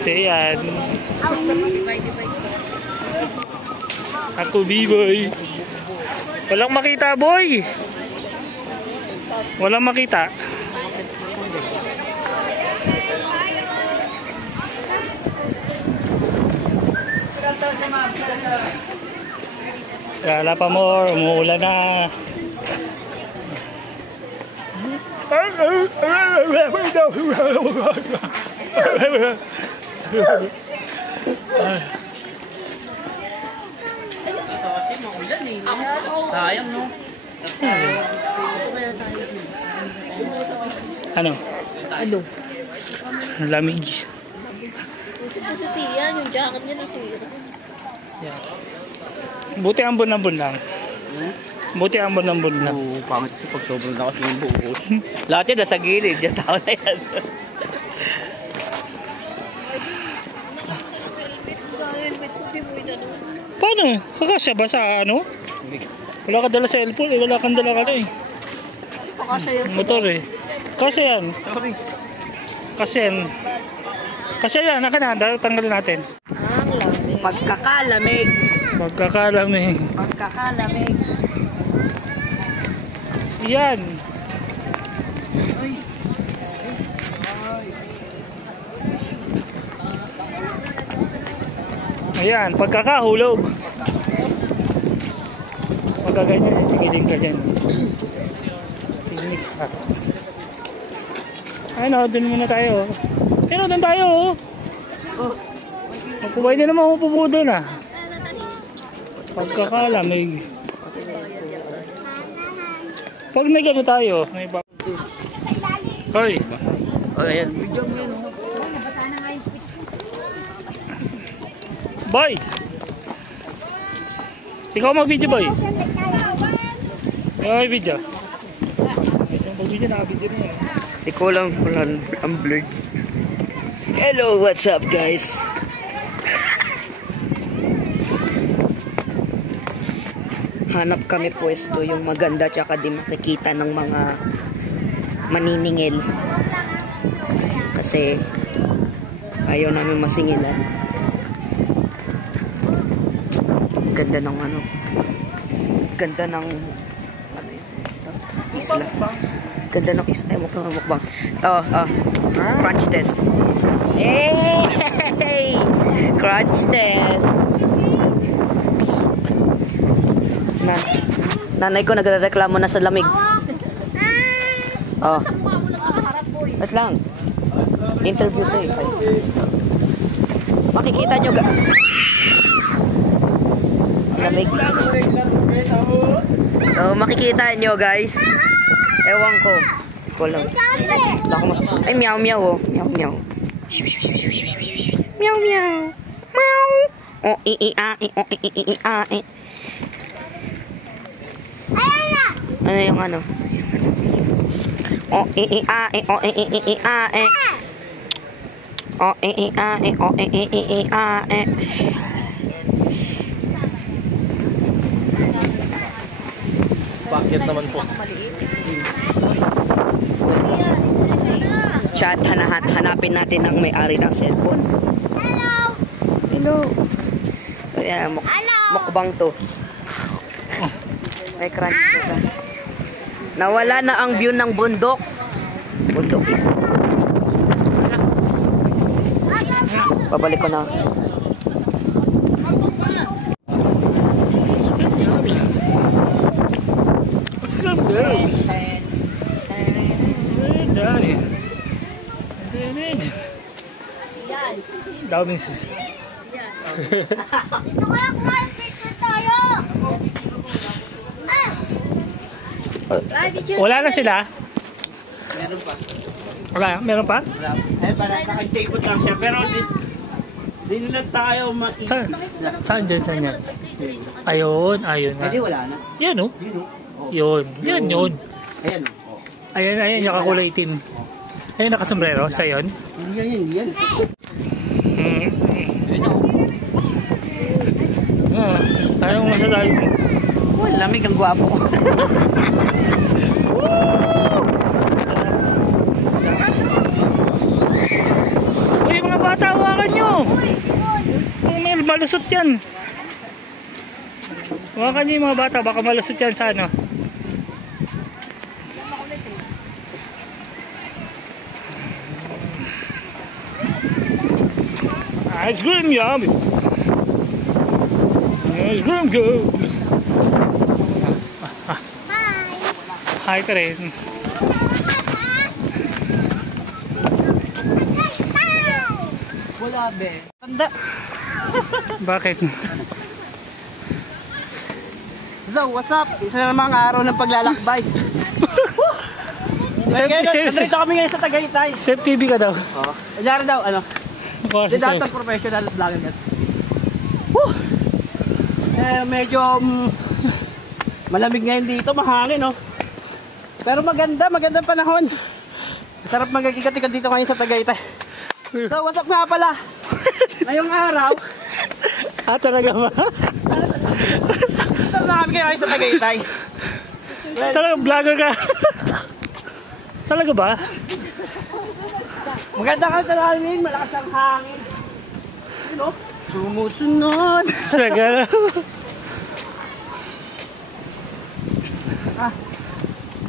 So yan. Ako B-boy. Walang makita boy. Walang makita. Wala pa more. Umuulan na. Sayang no? Ano? Ano? Lamig. Kasi siya, yung jacket niya nasira. Buti ambon-ambon lang. Buti ambon-ambon lang. Oo, pangit ito pag sobrang lakas ng buhos. Lahat yan nasa gilid, yung tao na yan. Paano? Kakasya ba sa ano? Wala ka dala sa cellphone eh. Wala kang dala ka na eh. Motor eh. Kasi yan. Sorry. Kasi yan. Kasi yan. Naka na. Tanggalin natin. Ang lamig. Pagkakalamig. Magkakalamig. Pagkakalamig. Yan. Ayan. Pagkakahulog. Pagkaganyan, sisigilin ka dyan. Sigilin ka. Ano, dun muna tayo. Pero dun tayo. Magpubay din naman upupo dun ah. Pagkakalamig. Pag nagano tayo, may bak... Hoy! O, ayan. Video mo yan. Boy! Ikaw mag-video boy. Ikaw mag-video. Isang pag-video, naka-video na yan. Di ko lang ang blurred. Hello, what's up guys? Hanap kami pwesto yung maganda tsaka di makikita ng mga maniningil. Kasi ayaw namin masingilan. Ganda ng ano. Ganda ng isla. Ganda ng isla. Ay, mukbang. Crunch test. Hey! Crunch test. Nanay ko nagrereklamo na sa lamig. Oh. Wait lang. Interview to eh. Makikita nyo lamig. So makikita nyo guys. Ewan ko. Ko lang. Ay meow meow oh. Meow meow. Meow meow. Meow. Oh i oh i. Ano yung ano? Oh i oh i. Oh i. Bakit naman po? Chat, hanapin natin ang may-ari ng cellphone. Hello! Hello! Ayan, mukbang to. May crunch ka. Nawala na ang view ng bundok. Bundok is. Pabalik ko na. Dami sis. Ito kaya kumain picture tayo. Wala na sila? Meron pa. Wala, meron pa? Eh, para naka-stay put lang siya. Pero di na tayo Saan? Saan dyan? Saan yan? Ayun, ayun na. Pwede wala na. Yan o. Yun o. Yun. Yan yun. Ayan o. Ayan, ayan, yung kakulay itim. Ayun, nakasombrero. Sa yun? Yan. Anong masasabi mo? Well, lamig ang gwapo. malusot yan. Huwakan niyo yung mga bata, baka malusot yan sa ano. Ice cream yummy. Ice cream go. Hi ka rin. Wala, be. Tanda. Bakit? So, what's up? Isa na namang araw ng paglalakbay. Nandito kami ngayon sa Tagaytay. Chef TV ka daw. Oo. Kanyari daw, ano? Kasi Hindi dapat professional vlogger yan. Woo! Medyo malamig ngayon dito, mahangin, no? Pero magandang panahon. Sarap magigikat-ikat dito ngayon sa Tagaytay. So, what's up nga pala? Ngayong araw, talaga ba? ito na kami ngayon sa Tagaytay. Well, Talaga vlogger ka? Talaga ba? maganda ka talamin, malakas ang hangin. Ano? Sumusunod. Sagara.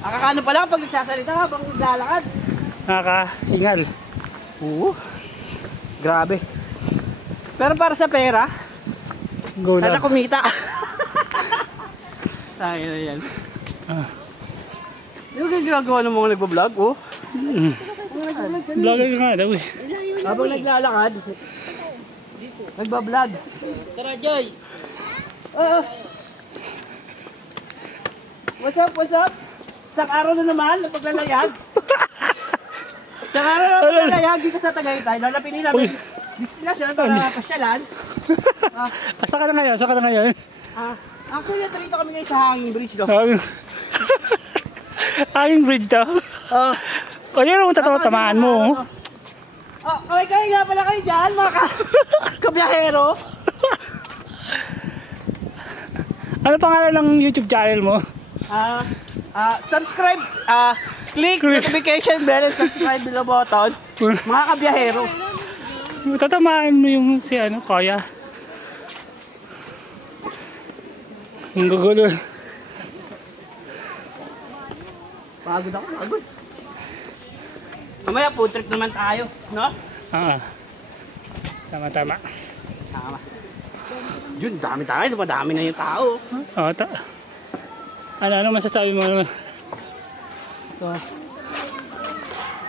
Akakano pala pag nagsasalita habang naglalakad. Nakakahingal. Oo. Grabe. Pero para sa pera, Go sana lang. kumita. Tayo na yan. Yung ginagawa ng mga nagbablog, oh. Vlogger ka nga daw eh. Habang naglalakad, nagbablog. Tara, Joy. What's up? Isang araw na naman, napaglalayag. Isang araw na napaglalayag dito sa Tagaytay. Lalapinin namin. Destinasyon para pasyalan. Asa ka na ngayon? Asa ka na ngayon? Actually, narito kami ngayon sa Hanging Bridge, no? Hanging bridge daw. O yun ang tamaan mo. Kaway nga pala kayo dyan, mga kabiyahero. Ano pangalan ng YouTube channel mo? Subscribe, click notification bell and subscribe below button. Mga kabiyahero. Tatamaan mo yung si ano, Kaya. Ang gugulo. Pagod ako, pagod. Mamaya food trip naman tayo, no? Tama. Tama. Yun, dami tayo, dumadami na yung tao. Ano masasabi mo?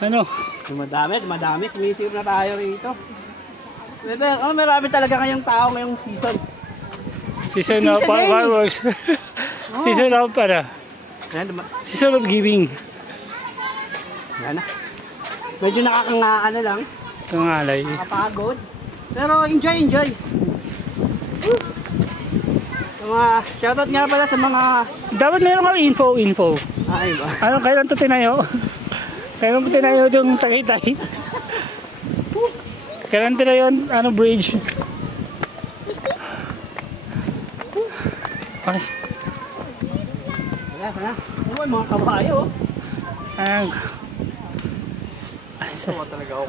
Ano? Dumadami. Sumisip na tayo rito. Marami talaga kayong tao ngayong season. Season of fireworks. Season of Season of giving. Yan na. Medyo nakakangaan na lang. Kangalay. Nakapagod. Pero enjoy. Shoutout nga pala sa mga... Dapat meron kang info. Ay ba? Ano, kailan ito tinayo? Kailan mo tinayo yung Tagaytay? Kailan tinayo yung bridge? Okay. Wala. Ano mga kabayo?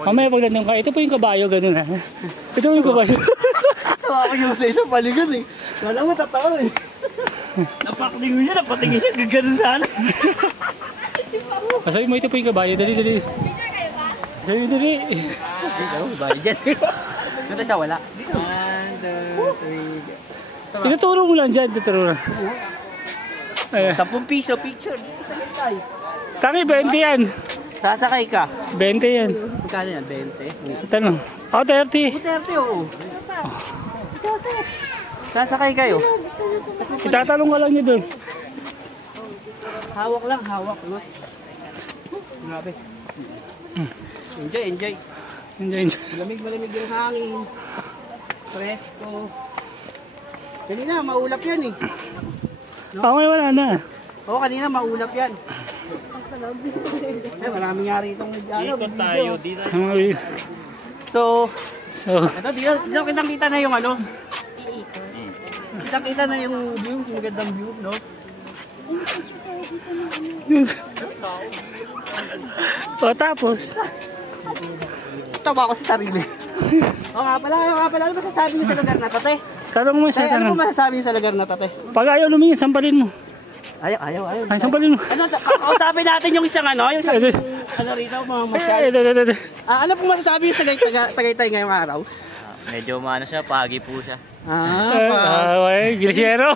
Mamaya pagdating ka, ito po yung kabayo, ganun ha. Ito po yung kabayo. Tawa ko yung sa isang paligan eh. Wala mo tatawa eh. Napakiling mo niya, napatingin siya, gaganon sana. Sabi mo, ito po yung kabayo, dali. Sabi mo, dali. Ikaw, bahay dyan. Ito siya, wala. 1, 2, 3. Ituturo mo lang dyan, ituturo lang. 10 piso picture. Dito sa Tagaytay. Tangi, 20 yan. Sasakay ka. 20 yan. Magkano yan? 20? Tanong. Ako 30. 30 oo. Sasakay kayo. Itatalong ka lang nyo dun. Hawak lang. Grabe. Enjoy. Malamig yung hangin. Presko. Kanina, maulap yan eh. Okay, wala na. Oo, kanina maulap yan. Marami nga rin itong ikot tayo dito. So, ito dito kitang-kita na yung ano. Kitang-kita na yung view, yung magandang view, no? O tapos, Tawa ko sa sarili. Oo nga pala. Ano masasabi niyo sa lugar na to, te? Tanong mo siya, Tay, ano tanong. po masasabi niyo sa lugar na to, te? Pag ayaw lumingin, sampalin mo. Ayaw. Ay, sampalin mo. Ano, kakausapin natin yung isang yung isang, rito, mga masyal. Ano pong masasabi niyo sa Tagaytay ngayong araw? Medyo maano siya, pagi po siya. Ay, Gilisiero.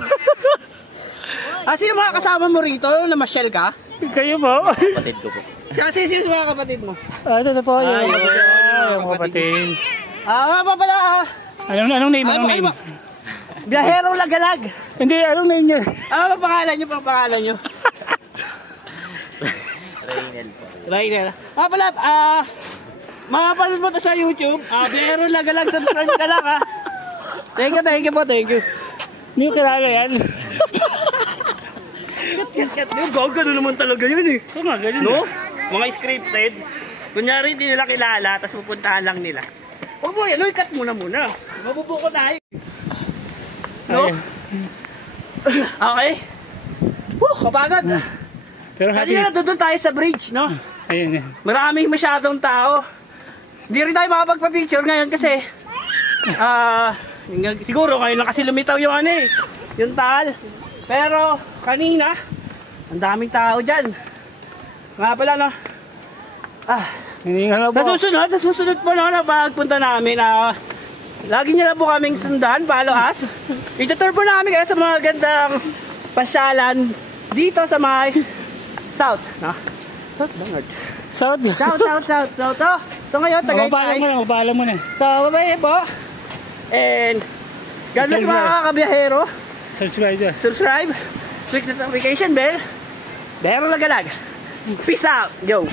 Sino mga kasama mo rito na masyal ka? Kayo po. Kapatid ko po. Sino mga kapatid mo? Ito po. Yung Yung kapatid. Pala. Anong name? Anong name? Biyahero Lagalag. Hindi, anong name niya? Ano pangalan niyo? Raynel po. Rainer. Pala, makapanood mo to sa YouTube. Biyahero Lagalag, subscribe ka lang ha. Thank you po. Hindi ko kilala yan. Yung gagano naman talaga yun eh. Oo nga, ganyan. No? Mga scripted. Kunyari hindi nila kilala, tapos pupuntahan lang nila. Huwag mo, ikat muna. Mabubuko tayo. No? Okay? Kapagod. Pero happy. Kanina doon tayo sa bridge, no? Ayun. Maraming masyadong tao. Hindi rin tayo makapagpa-picture ngayon kasi siguro ngayon lang kasi lumitaw yung yung tal. Pero kanina, ang daming tao dyan. Nga pala, no? Hininga na po. Nasusunod po na pagpunta namin. Lagi niyo na po kaming sundan, follow us. Itutur po namin kayo sa mga gandang pasyalan dito sa may South. No? South ba North? South. South. So ngayon, Tagaytay. Magpaalam mo na. So, babae po. And, God bless mga kakabiyahero. Subscribe. Click the notification bell. Biyahero Lagalag. Peace out. Yo.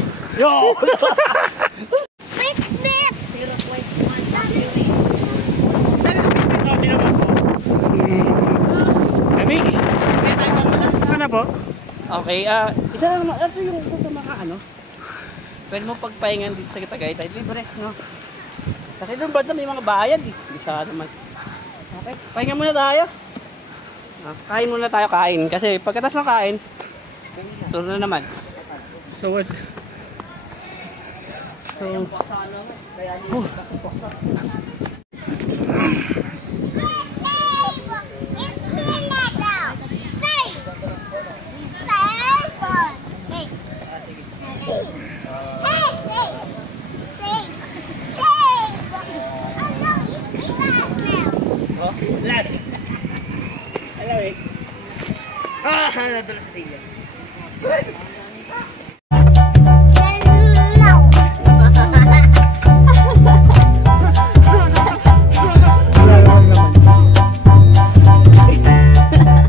Quick snap! Amig. Ano po? Okay, isa lang naman. Ito yung mga pwede mo pagpahingan dito sa Tagaytay. Libre, no? Kasi doon ba may mga bayad eh. Bisa naman. Okay, pahinga muna tayo. Kain muna tayo, kain. Kasi pagkatas ng kain, tulo na naman. So what? Hello, eh. Nadala sa sila.